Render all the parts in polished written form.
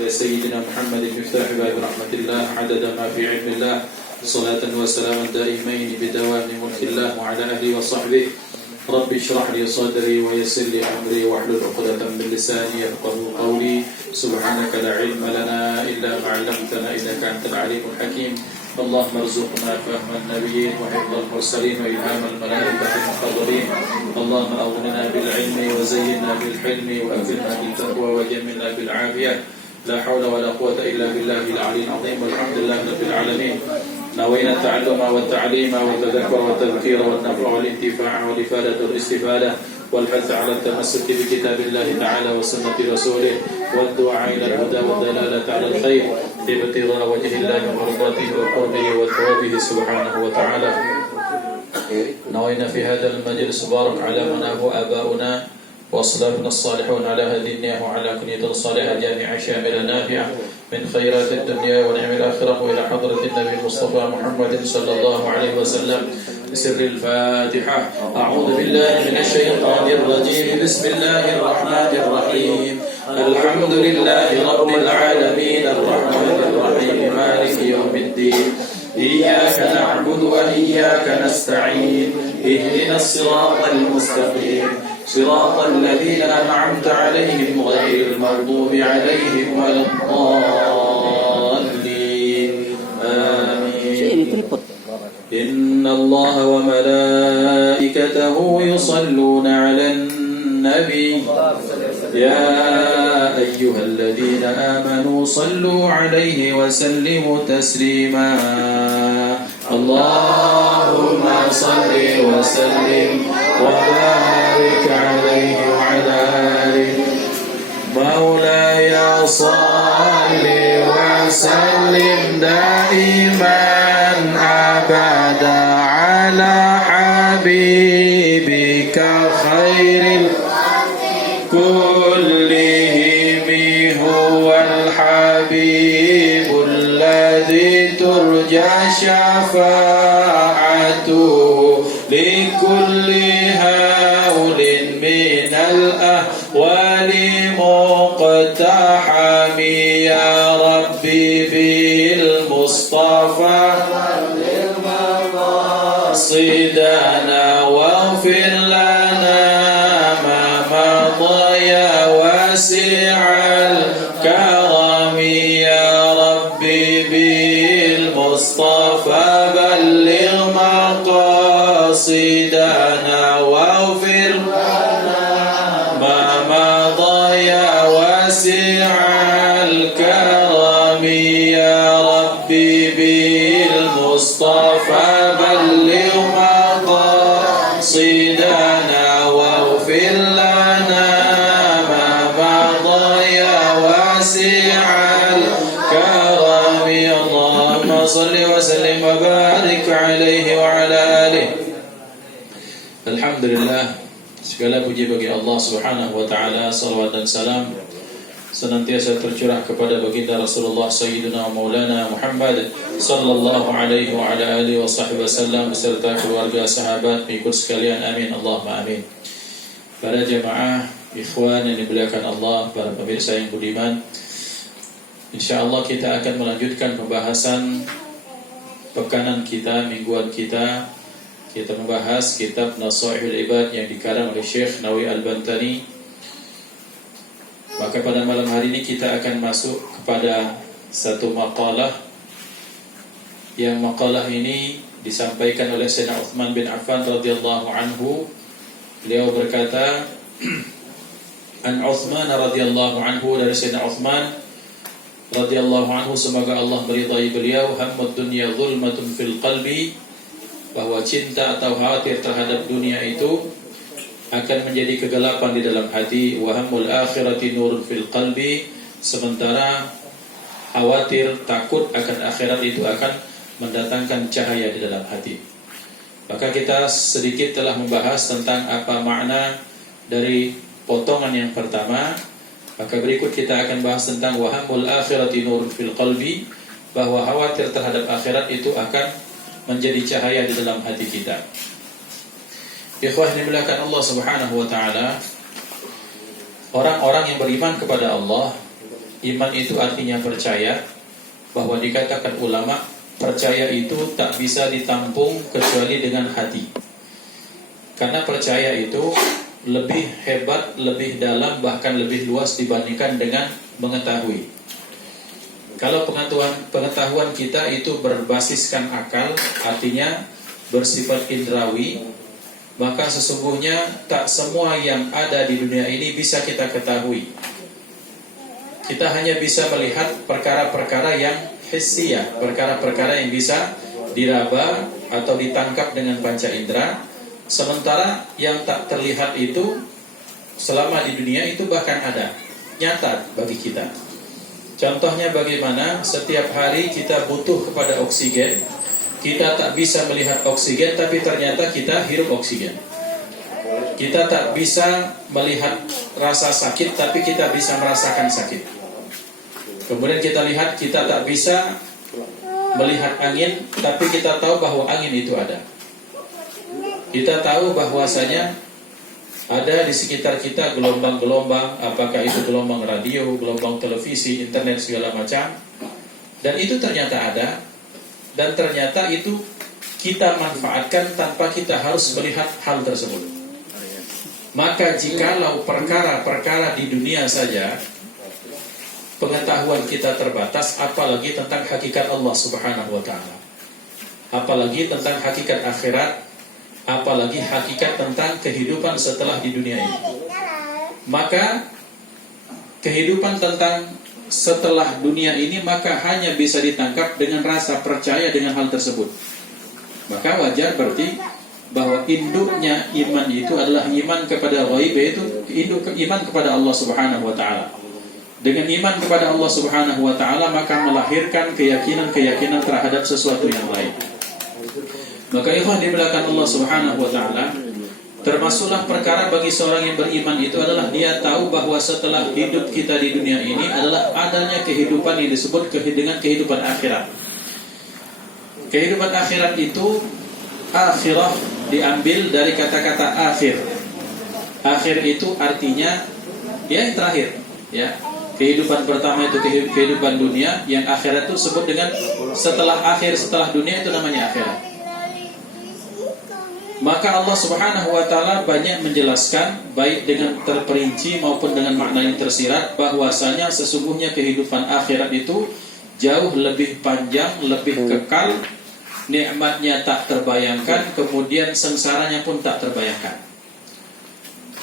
على سيدنا محمد مفتاح باب رحمة الله عدد ما في علم الله صلاة وسلاما دائمين بدوام ملك الله وعلى أهله وصحبه. رب اشرح لي صدري ويسر لي أمري واحلل عقدة من لساني يفقهوا قولي. سبحانك لا علم لنا إلا ما علمتنا إنك أنت العليم الحكيم. اللهم ارزقنا فهم النبيين وحفظ المرسلين وإلهام الملائكة المقربين. اللهم أغننا بالعلم وزينا بالحلم وأكرمنا بالتقوى وجملنا بالعافية. لا حول ولا قوة إلا بالله العلي العظيم والحمد لله رب العالمين. نوينا التعلم والتعليم والتذكر والتذكير والنفع والانتفاع والإفادة والاستفادة والحث على التمسك بكتاب الله تعالى وسنة رسوله والدعاء إلى الهدى والدلالة على الخير ابتغاء وجه الله ومرضاته وقربه وثوابه سبحانه وتعالى. نوينا في هذا المجلس مبارك على مناه آباؤنا وأسلافنا الصالحون على هذه النية وعلى كنية الصالحة جامعة شاملة نافعة من خيرات الدنيا ونعم الآخرة وإلى حضرة النبي المصطفى محمد صلى الله عليه وسلم بسر الفاتحة. أعوذ بالله من الشيطان الرجيم. بسم الله الرحمن الرحيم. الحمد لله رب العالمين الرحمن الرحيم مالك يوم الدين. إياك نعبد وإياك نستعين. اهدنا الصراط المستقيم صراط الذين أنعمت عليهم غير المغضوب عليهم ولا الضالين آمين. إن الله وملائكته يصلون على النبي يا أيها الذين آمنوا صلوا عليه وسلموا تسليما. اللهم صل وسلم وبارك عليه وعلى آله. مولاي صل وسلم دائما أبدا على حبيبك خير كلهم. هو الحبيب الذي ترجى شفاعته لكل هول من الأهوال مقتحم. يا ربي بالمصطفى صدنا واغفر لنا ما مضى يا واسع الكرم. يا ربي بالمصطفى بلغ مقاصدنا واغفر لنا ما مضى يا واسع الكرم. يا ربي بالمصطفى بلغ مقاصدنا واغفر لنا ما مضى يا واسع الكرم. اللهم صل وسلم وبارك عليه وعلى آله. Alhamdulillah, segala puji bagi Allah Subhanahu wa taala, salawat dan salam senantiasa tercurah kepada baginda Rasulullah Sayyidina Maulana Muhammad sallallahu alaihi wa ala alihi wa sahbihi wasallam beserta keluarga, sahabat, pengikut sekalian. Amin Allahumma amin. Para jemaah, ikhwan yang dimuliakan Allah, para pemirsa yang budiman, insyaallah kita akan melanjutkan pembahasan pekanan kita, mingguan kita. Kita membahas kitab Nasaihul Ibad yang dikarang oleh Syekh Nawawi Al-Bantani. Maka pada malam hari ini kita akan masuk kepada satu maqalah, yang maqalah ini disampaikan oleh Sayyidina Uthman bin Affan radhiyallahu anhu. Beliau berkata, An Uthman radhiyallahu anhu, dari Sayyidina Uthman radhiyallahu anhu, semoga Allah meridai beliau, hammud dunya zulmatun fil qalbi, bahwa cinta atau khawatir terhadap dunia itu akan menjadi kegelapan di dalam hati. Wa hammul akhirati nurun fil qalbi, sementara khawatir, takut akan akhirat itu akan mendatangkan cahaya di dalam hati. Maka kita sedikit telah membahas tentang apa makna dari potongan yang pertama. Maka berikut kita akan bahas tentang wa hammul akhirati nurun fil qalbi, bahwa khawatir terhadap akhirat itu akan menjadi cahaya di dalam hati kita. Ikhwah yang dimuliakan Allah Subhanahu wa taala, orang-orang yang beriman kepada Allah iman itu artinya percaya, bahwa dikatakan ulama, percaya itu tak bisa ditampung kecuali dengan hati. Karena percaya itu lebih hebat, lebih dalam, bahkan lebih luas dibandingkan dengan mengetahui. Kalau pengetahuan kita itu berbasiskan akal, artinya bersifat indrawi, maka sesungguhnya tak semua yang ada di dunia ini bisa kita ketahui. Kita hanya bisa melihat perkara-perkara yang hissiyah, perkara-perkara yang bisa diraba atau ditangkap dengan panca indera. Sementara yang tak terlihat itu selama di dunia itu bahkan ada, nyata bagi kita. Contohnya bagaimana setiap hari kita butuh kepada oksigen. Kita tak bisa melihat oksigen, tapi ternyata kita hirup oksigen. Kita tak bisa melihat rasa sakit, tapi kita bisa merasakan sakit. Kemudian kita lihat, kita tak bisa melihat angin, tapi kita tahu bahwa angin itu ada. Kita tahu bahwasanya ada di sekitar kita gelombang-gelombang, apakah itu gelombang radio, gelombang televisi, internet, segala macam. Dan itu ternyata ada. Dan ternyata itu kita manfaatkan tanpa kita harus melihat hal tersebut. Maka jikalau perkara-perkara di dunia saja pengetahuan kita terbatas, apalagi tentang hakikat Allah Subhanahu wa ta'ala, apalagi tentang hakikat akhirat, apalagi hakikat tentang kehidupan setelah di dunia ini. Maka kehidupan tentang setelah dunia ini maka hanya bisa ditangkap dengan rasa percaya dengan hal tersebut. Maka wajar berarti bahwa induknya iman itu adalah iman kepada ghaib, yaitu induk iman kepada Allah Subhanahu wa ta'ala. Dengan iman kepada Allah Subhanahu wa ta'ala maka melahirkan keyakinan-keyakinan terhadap sesuatu yang lain. Maka ikhwan dimulakan Allah Subhanahu wa ta'ala, termasuklah perkara bagi seorang yang beriman itu adalah dia tahu bahwa setelah hidup kita di dunia ini adalah adanya kehidupan yang disebut dengan kehidupan akhirat. Kehidupan akhirat itu, akhirah diambil dari kata-kata akhir. Akhir itu artinya yang terakhir, ya. Kehidupan pertama itu kehidupan dunia, yang akhirat itu sebut dengan setelah akhir, setelah dunia itu namanya akhirat. Maka Allah Subhanahu wa ta'ala banyak menjelaskan, baik dengan terperinci maupun dengan makna yang tersirat, bahwasanya sesungguhnya kehidupan akhirat itu jauh lebih panjang, lebih kekal, nikmatnya tak terbayangkan, kemudian sengsaranya pun tak terbayangkan.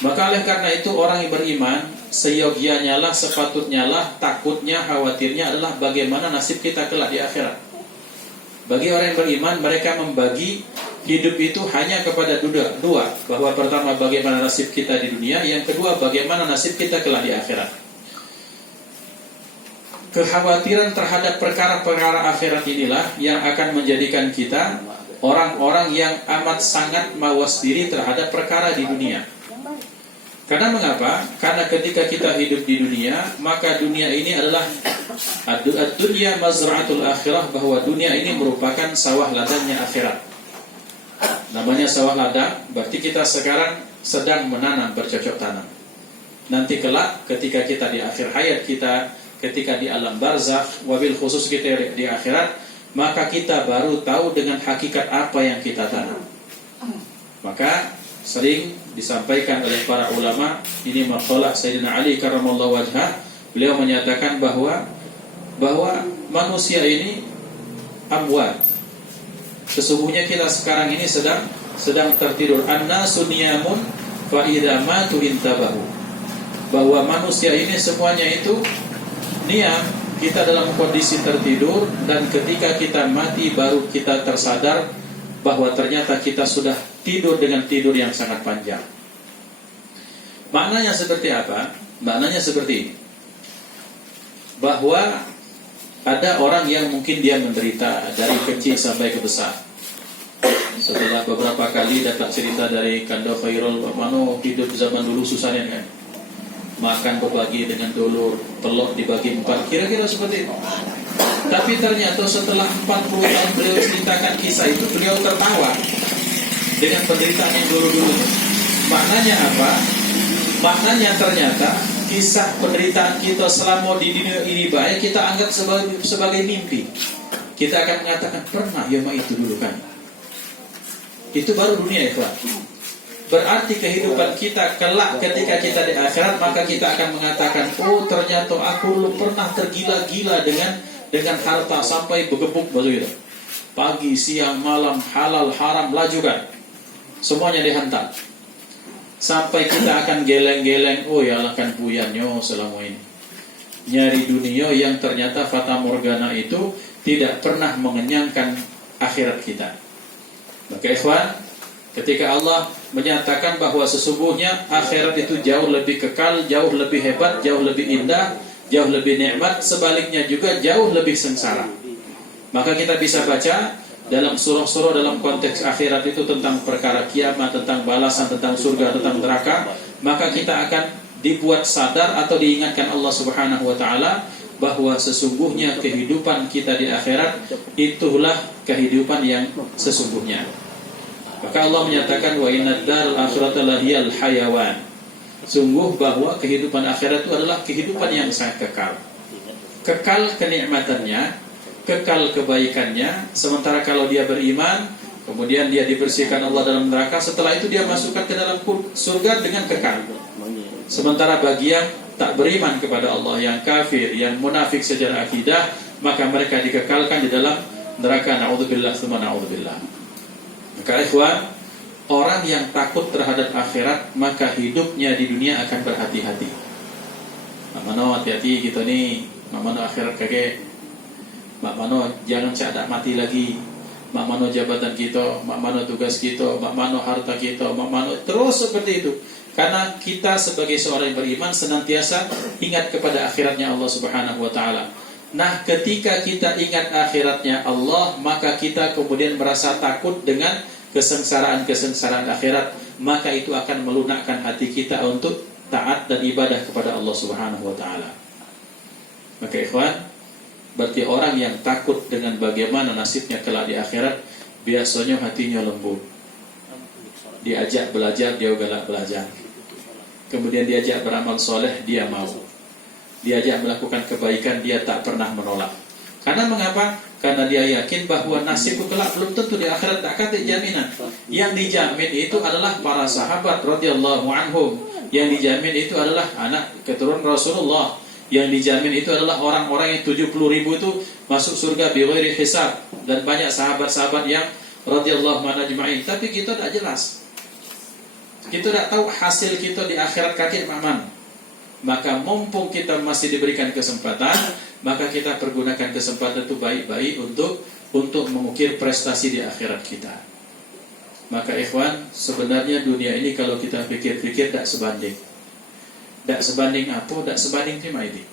Maka oleh karena itu orang yang beriman seyogianya lah, sepatutnya lah, takutnya, khawatirnya adalah bagaimana nasib kita kelak di akhirat. Bagi orang yang beriman, mereka membagi hidup itu hanya kepada dua, bahwa pertama bagaimana nasib kita di dunia, yang kedua bagaimana nasib kita kelak di akhirat. Kekhawatiran terhadap perkara-perkara akhirat inilah yang akan menjadikan kita orang-orang yang amat sangat mawas diri terhadap perkara di dunia. Karena mengapa? Karena ketika kita hidup di dunia, maka dunia ini adalah ad-dunya mazra'atul akhirah, bahwa dunia ini merupakan sawah ladangnya akhirat. Namanya sawah ladang, berarti kita sekarang sedang menanam, bercocok tanam. Nanti kelak ketika kita di akhir hayat kita, ketika di alam barzakh, wabil khusus kita di akhirat, maka kita baru tahu dengan hakikat apa yang kita tanam. Maka sering disampaikan oleh para ulama, ini maqalah Sayyidina Ali karramallahu wajhah, beliau menyatakan bahwa manusia ini amwat. Sesungguhnya kita sekarang ini sedang tertidur. An-nasu niyamun fa idza matu intabahu. Bahwa manusia ini semuanya itu niyam, kita dalam kondisi tertidur, dan ketika kita mati baru kita tersadar bahwa ternyata kita sudah tidur dengan tidur yang sangat panjang. Maknanya seperti apa? Maknanya seperti ini. Bahwa ada orang yang mungkin dia menderita dari kecil sampai ke besar. Setelah beberapa kali dapat cerita dari Kanda Khairul, mano hidup zaman dulu susahnya kan. Makan berbagi dengan dulur, telur dibagi 4, kira-kira seperti itu. Tapi ternyata setelah 40 tahun beliau ceritakan kisah itu, beliau tertawa dengan penderitaan yang dulu-dulu. Maknanya apa? Maknanya ternyata kisah penderitaan kita selama di dunia ini baik, kita anggap sebagai mimpi. Kita akan mengatakan pernah ya itu dulu kan. Itu baru dunia, ikhwan. Berarti kehidupan kita kelak ketika kita di akhirat, maka kita akan mengatakan, oh ternyata aku dulu pernah tergila-gila dengan harta sampai bergebuk begitu. Pagi, siang, malam, halal, haram, laju kan. Semuanya dihantam. Sampai kita akan geleng-geleng, oh ya akan buyanyo selama ini. Nyari dunia yang ternyata fata morgana itu tidak pernah mengenyangkan akhirat kita. Maka ikhwan, ketika Allah menyatakan bahwa sesungguhnya akhirat itu jauh lebih kekal, jauh lebih hebat, jauh lebih indah, jauh lebih nikmat, sebaliknya juga jauh lebih sengsara. Maka kita bisa baca dalam surah-surah dalam konteks akhirat itu tentang perkara kiamat, tentang balasan, tentang surga, tentang neraka. Maka kita akan dibuat sadar atau diingatkan Allah Subhanahu wa taala bahwa sesungguhnya kehidupan kita di akhirat itulah kehidupan yang sesungguhnya. Maka Allah menyatakan wa innad daral akhirata lahiyal hayawan. Sungguh bahwa kehidupan akhirat itu adalah kehidupan yang sangat kekal. Kekal kenikmatannya, kekal kebaikannya. Sementara kalau dia beriman, kemudian dia dibersihkan Allah dalam neraka, setelah itu dia masukkan ke dalam surga dengan kekal. Sementara bagi yang tak beriman kepada Allah, yang kafir, yang munafik secara akidah, maka mereka dikekalkan di dalam neraka. Na'udzubillah tsumma na'udzubillah. Maka ikhwan, orang yang takut terhadap akhirat, maka hidupnya di dunia akan berhati-hati. Mano hati-hati gitu nih, mano akhirat kage, mano jangan cadak mati lagi, mano jabatan kita, mano tugas kita, mano harta kita, mano terus seperti itu. Karena kita sebagai seorang yang beriman senantiasa ingat kepada akhiratnya Allah Subhanahu wa taala. Nah, ketika kita ingat akhiratnya Allah, maka kita kemudian merasa takut dengan kesengsaraan-kesengsaraan akhirat, maka itu akan melunakkan hati kita untuk taat dan ibadah kepada Allah Subhanahu wa taala. Maka ikhwan, berarti orang yang takut dengan bagaimana nasibnya kelak di akhirat, biasanya hatinya lembut. Diajak belajar, dia galak belajar. Kemudian diajak beramal soleh, dia mau. Diajak melakukan kebaikan, dia tak pernah menolak. Karena mengapa? Karena dia yakin bahwa nasib kelak belum tentu di akhirat, tak kata jaminan. Yang dijamin itu adalah para sahabat radhiyallahu anhum. Yang dijamin itu adalah anak keturunan Rasulullah. Yang dijamin itu adalah orang-orang yang 70.000 itu masuk surga bighairi hisab, dan banyak sahabat-sahabat yang radhiyallahu anhum. Tapi kita tak jelas. Kita tak tahu hasil kita di akhirat kakek mana. Maka mumpung kita masih diberikan kesempatan, maka kita pergunakan kesempatan itu baik-baik untuk mengukir prestasi di akhirat kita. Maka ikhwan, sebenarnya dunia ini kalau kita pikir-pikir tak sebanding. Tak sebanding apa? Tak sebanding terima ini.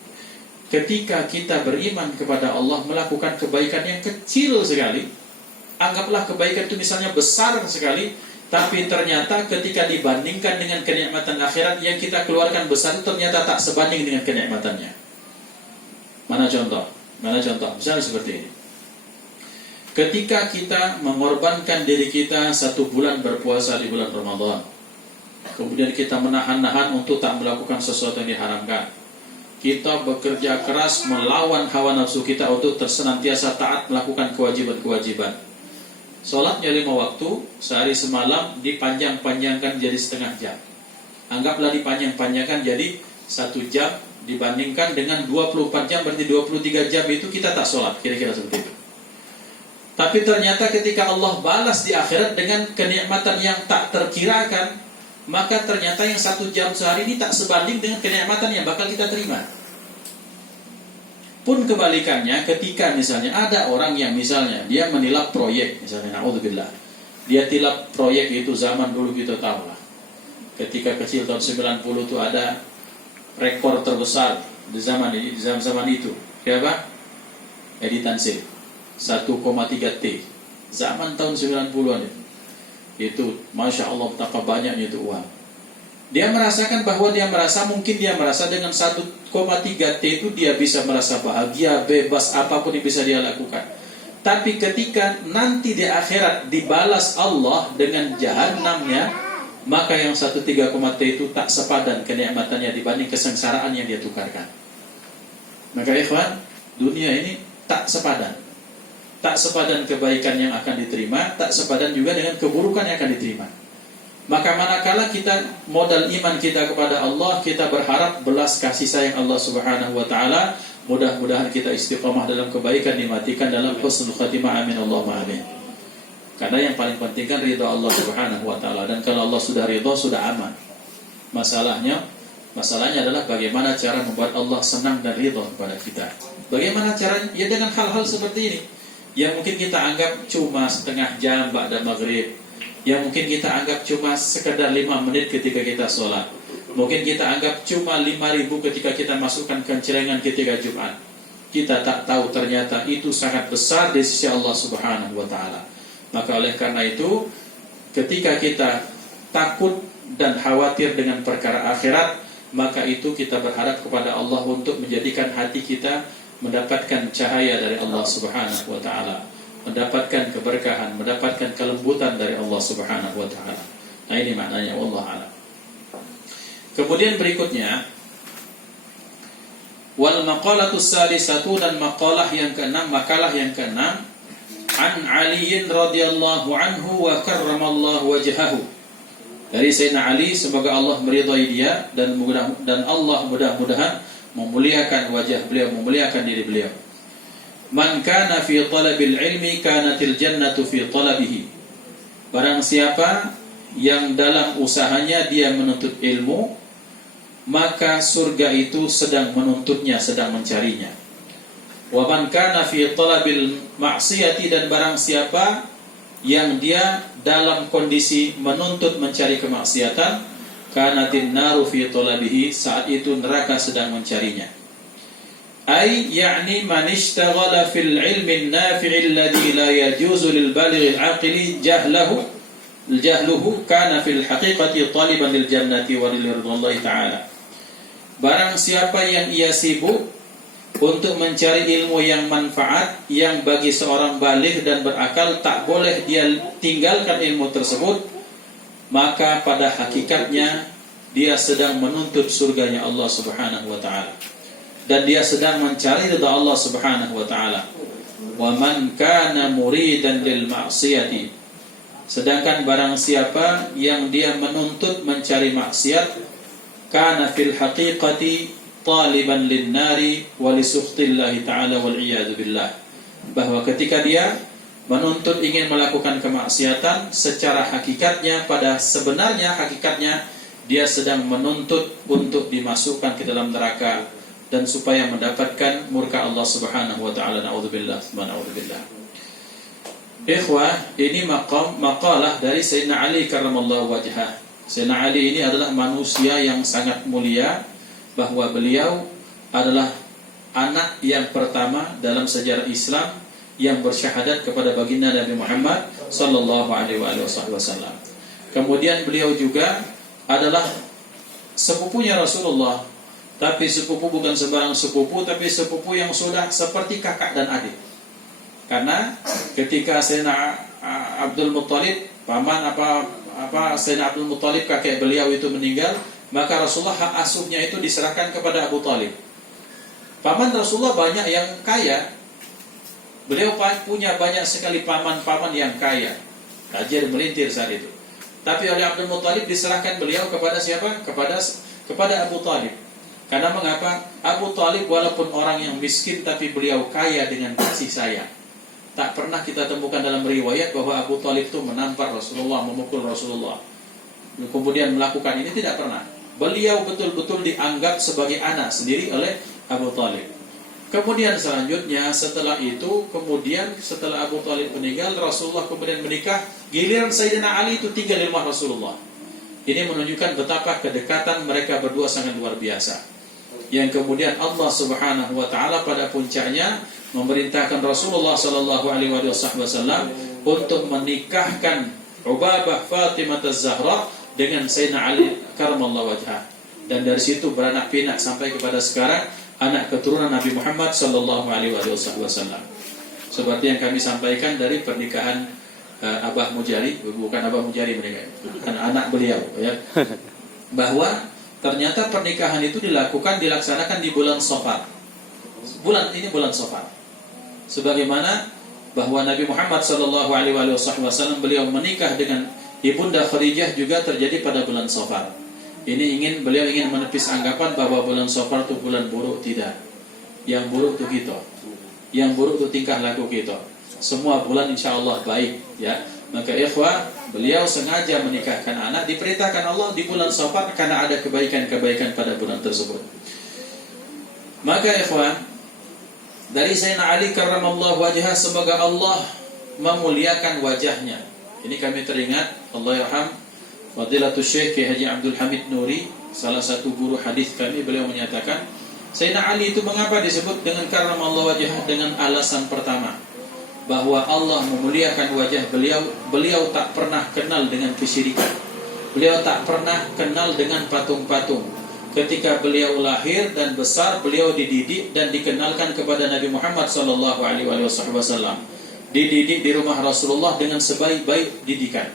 Ketika kita beriman kepada Allah, melakukan kebaikan yang kecil sekali, anggaplah kebaikan itu misalnya besar sekali, tapi ternyata ketika dibandingkan dengan kenikmatan akhirat yang kita keluarkan besar, itu ternyata tak sebanding dengan kenikmatannya. Mana contoh? Misalnya seperti ini. Ketika kita mengorbankan diri kita 1 bulan berpuasa di bulan Ramadan, kemudian kita menahan-nahan untuk tak melakukan sesuatu yang diharamkan, kita bekerja keras melawan hawa nafsu kita untuk tersenantiasa taat melakukan kewajiban-kewajiban. Sholatnya 5 waktu, sehari semalam dipanjang-panjangkan jadi setengah jam. Anggaplah dipanjang-panjangkan jadi 1 jam, dibandingkan dengan 24 jam, berarti 23 jam itu kita tak sholat, kira-kira seperti itu. Tapi ternyata ketika Allah balas di akhirat dengan kenikmatan yang tak terkirakan, maka ternyata yang 1 jam sehari ini tak sebanding dengan kenikmatan yang bakal kita terima. Pun kebalikannya, ketika misalnya ada orang yang misalnya dia menilap proyek, misalnya na'udzubillah, dia tilap proyek itu zaman dulu kita tahu lah. Ketika kecil tahun 90 itu ada rekor terbesar di zaman itu. Siapa? Edi Tansil. 1,3 T. Zaman tahun 90-an itu. Itu Masya Allah betapa banyaknya itu uang. Dia merasakan bahwa dia merasa dengan 1,3 T itu dia bisa merasa bahagia, bebas, apapun yang bisa dia lakukan. Tapi ketika nanti di akhirat dibalas Allah dengan jahannamnya, maka yang 1,3 itu tak sepadan kenikmatannya dibanding kesengsaraan yang dia tukarkan. Maka ikhwan, dunia ini tak sepadan. Tak sepadan kebaikan yang akan diterima, tak sepadan juga dengan keburukan yang akan diterima. Maka manakala kita modal iman kita kepada Allah, kita berharap belas kasih sayang Allah Subhanahu wa taala, mudah-mudahan kita istiqamah dalam kebaikan, dimatikan dalam husnul khatimah, amin Allahumma amin. Karena yang paling penting kan ridha Allah Subhanahu wa taala, dan kalau Allah sudah ridha sudah aman. Masalahnya adalah bagaimana cara membuat Allah senang dan ridha kepada kita. Bagaimana caranya? Ya dengan hal-hal seperti ini. Yang mungkin kita anggap cuma setengah jam ba'da maghrib, yang mungkin kita anggap cuma sekedar 5 menit ketika kita sholat, mungkin kita anggap cuma 5.000 ketika kita masukkan kencelengan ketika Jumat. Kita tak tahu ternyata itu sangat besar di sisi Allah Subhanahu wa taala. Maka oleh karena itu, ketika kita takut dan khawatir dengan perkara akhirat, maka itu kita berharap kepada Allah untuk menjadikan hati kita mendapatkan cahaya dari Allah Subhanahu wa taala, mendapatkan keberkahan, mendapatkan kelembutan dari Allah Subhanahu wa taala. Nah, ini maknanya, wallahu a'lam. Kemudian berikutnya, wal maqalatu salisatu, dan makalah yang keenam, an Ali radhiyallahu anhu wa karramallahu wajhahu. Dari Sayyidina Ali, semoga Allah meridai dia dan Allah mudah-mudahan memuliakan wajah beliau, memuliakan diri beliau. Man kana fi talabil ilmi kanatil jannatu fi talabihi. Barang siapa yang dalam usahanya dia menuntut ilmu, maka surga itu sedang menuntutnya, sedang mencarinya. Wa man kana fi talabil ma'siyati, dan barang siapa yang dia dalam kondisi menuntut mencari kemaksiatan, kanatin naru fi talabihi, saat itu neraka sedang mencarinya. Ay ya'ni man ishtaghala fil ilmi an-nafi'i alladhi la yajuzu lil baligh al-aqli jahluhu kana fil haqiqati taliban lil jannati wa lil ridwallahi ta'ala. Barang siapa yang ia sibuk untuk mencari ilmu yang manfaat, yang bagi seorang baligh dan berakal tak boleh dia tinggalkan ilmu tersebut, maka pada hakikatnya dia sedang menuntut surganya Allah Subhanahu wa taala, dan dia sedang mencari ridha Allah Subhanahu wa taala. Wa man kana muridan lil ma'siyati, sedangkan barang siapa yang dia menuntut mencari maksiat, kana fil haqiqati taliban lin nari wa li sukhtillahi ta'ala wal iyad billah, bahwa ketika dia menuntut ingin melakukan kemaksiatan, secara hakikatnya, pada sebenarnya hakikatnya dia sedang menuntut untuk dimasukkan ke dalam neraka dan supaya mendapatkan murka Allah Subhanahu wa taala. Naudzubillah, naudzubillah. Ikhwah, ini maqalah dari Sayyidina Ali karramallahu wajhah. Sayyidina Ali ini adalah manusia yang sangat mulia, bahwa beliau adalah anak yang pertama dalam sejarah Islam yang bersyahadat kepada baginda Nabi Muhammad sallallahu alaihi wasallam. Kemudian beliau juga adalah sepupunya Rasulullah, tapi sepupu bukan sembarang sepupu, tapi sepupu yang sudah seperti kakak dan adik. Karena ketika Sayyidina Abdul Muttalib, paman Sayyidina Abdul Muttalib kakek beliau itu meninggal, maka Rasulullah hak asuhnya itu diserahkan kepada Abu Talib. Paman Rasulullah banyak yang kaya. Beliau punya banyak sekali paman-paman yang kaya, tajir melintir saat itu. Tapi oleh Abdul Muttalib diserahkan beliau kepada siapa? Kepada Abu Talib. Karena mengapa? Abu Talib walaupun orang yang miskin, tapi beliau kaya dengan kasih sayang. Tak pernah kita temukan dalam riwayat bahwa Abu Talib itu menampar Rasulullah, memukul Rasulullah, kemudian melakukan ini, tidak pernah. Beliau betul-betul dianggap sebagai anak sendiri oleh Abu Talib. Kemudian selanjutnya setelah Abu Talib meninggal, Rasulullah kemudian menikah. Giliran Sayyidina Ali itu tinggal di rumah Rasulullah. Ini menunjukkan betapa kedekatan mereka berdua sangat luar biasa. Yang kemudian Allah Subhanahu wa taala pada puncaknya memerintahkan Rasulullah sallallahu alaihi wasallam untuk menikahkan Ubabah Fatimah Az-Zahra dengan Sayyidina Ali karramallahu wajhah. Dan dari situ beranak pinak sampai kepada sekarang, anak keturunan Nabi Muhammad sallallahu alaihi wasallam. Seperti yang kami sampaikan dari pernikahan Abah Mujari, bukan Abah Mujari mereka, bukan anak beliau ya, bahwa ternyata pernikahan itu dilaksanakan di bulan Safar. Bulan Safar. Sebagaimana bahwa Nabi Muhammad SAW beliau menikah dengan Ibunda Khadijah juga terjadi pada bulan Safar. Beliau ingin menepis anggapan bahwa bulan Safar itu bulan buruk. Tidak. Yang buruk itu kita. Yang buruk itu tingkah laku kita. Semua bulan insya Allah baik ya. Maka ikhwah, beliau sengaja menikahkan anak, diperintahkan Allah di bulan Safar karena ada kebaikan-kebaikan pada bulan tersebut. Maka ikhwah, dari Sayyidina Ali karramallahu wajhah, semoga Allah memuliakan wajahnya. Ini kami teringat, Allah yarham Fadilatul Syekh Kiai Haji Abdul Hamid Nuri, salah satu guru hadis kami, beliau menyatakan Sayyidina Ali itu mengapa disebut dengan karramallahu wajhah, dengan alasan pertama, bahwa Allah memuliakan wajah beliau. Beliau tak pernah kenal dengan kesyirikan. Beliau tak pernah kenal dengan patung-patung. Ketika beliau lahir dan besar, beliau dididik dan dikenalkan kepada Nabi Muhammad SAW. Dididik di rumah Rasulullah dengan sebaik-baik didikan.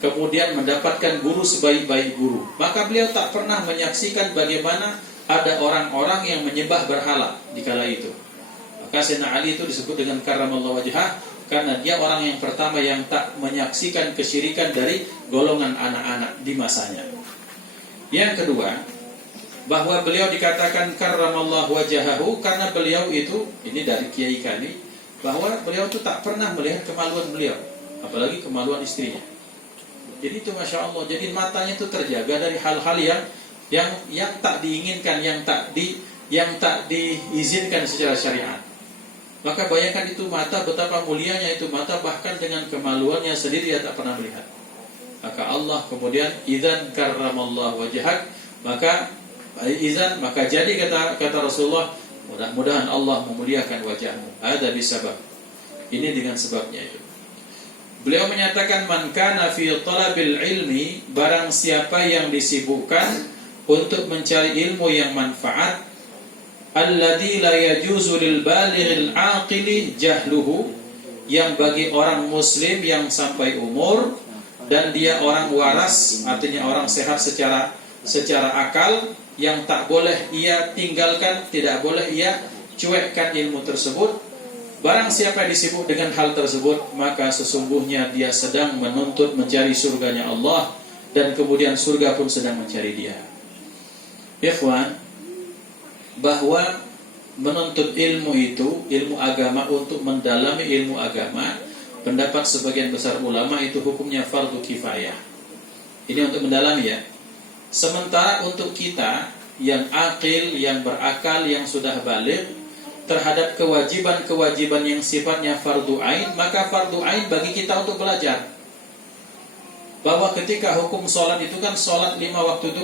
Kemudian mendapatkan guru sebaik-baik guru. Maka beliau tak pernah menyaksikan bagaimana ada orang-orang yang menyembah berhala di kala itu. Maka Sayyidina Ali itu disebut dengan karramallahu wajhah karena dia orang yang pertama yang tak menyaksikan kesyirikan dari golongan anak-anak di masanya. Yang kedua, bahwa beliau dikatakan karramallahu wajhahu karena beliau itu, ini dari kiai kami, bahwa beliau itu tak pernah melihat kemaluan beliau, apalagi kemaluan istrinya. Jadi itu Masya Allah, jadi matanya itu terjaga dari hal-hal yang tak diinginkan, yang tak diizinkan secara syariat. Maka bayangkan itu mata, betapa mulianya itu mata, bahkan dengan kemaluannya sendiri dia tak pernah melihat. Maka Allah kemudian idzan karramallahu wajhak, maka jadi kata Rasulullah, mudah-mudahan Allah memuliakan wajahmu. Ada bisabab. Ini dengan sebabnya itu. Beliau menyatakan man kana fi talabil ilmi, barang siapa yang disibukkan untuk mencari ilmu yang manfaat, alladzi la yajuzu lil balighil aqili jahluhu, yang bagi orang muslim yang sampai umur dan dia orang waras, artinya orang sehat secara akal, yang tak boleh ia tinggalkan, tidak boleh ia cuekkan ilmu tersebut. Barang siapa disibuk dengan hal tersebut, maka sesungguhnya dia sedang menuntut mencari surganya Allah, dan kemudian surga pun sedang mencari dia. Ikhwan, bahwa menuntut ilmu itu, ilmu agama, untuk mendalami ilmu agama, pendapat sebagian besar ulama itu hukumnya fardu kifayah. Ini untuk mendalami ya. Sementara untuk kita yang akil, yang berakal, yang sudah baligh, terhadap kewajiban-kewajiban yang sifatnya fardu ain, maka fardu ain bagi kita untuk belajar. Bahwa ketika hukum sholat itu kan, sholat 5 waktu itu